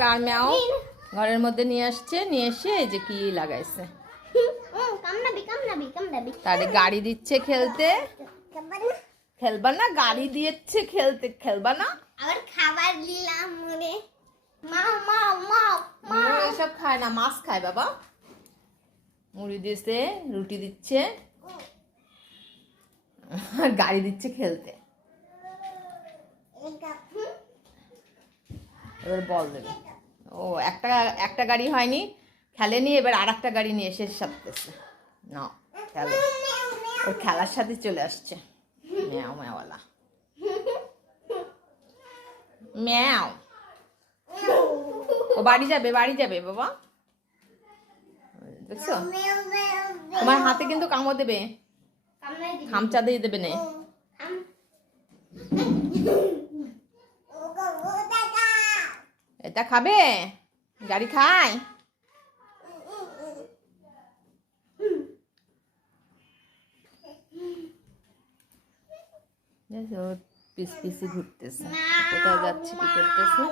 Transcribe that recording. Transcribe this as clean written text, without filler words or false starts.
কার ম্যাও ঘরের মধ্যে নিয়ে আসছে, নিয়ে এসে এই যে কি লাগাইছে, তারে গাড়ি দিচ্ছে খেলতে। খেলবা না? গাড়ি দিয়েছে খেলতে, খেলবা না? আবার খাবার দিলাম মনে এসব খায় না, মাছ খায় বাবা। মুড়ি দিচ্ছে, রুটি দিচ্ছে, আর গাড়ি দিচ্ছে খেলতে। এবার বল দেবে। ও একটা একটা গাড়ি হয়নি, খেলেনি, এবার আর একটা গাড়ি নিয়ে এসে সারতেছে না, খেলে ওর খেলার সাথে চলে আসছে। ম্যাও ম্যাওয়ালা ম্যাও। ও বাড়ি যাবে, বাড়ি যাবে বাবা, দেখছো? তোমার হাতে কিন্তু কামড় দেবে, খামচা দিয়ে দেবে না। এটা খাবে? গাড়ি খায়? পিস পিসি ঘুরতেছে, কোথায় যাচ্ছে, কি করতেছে।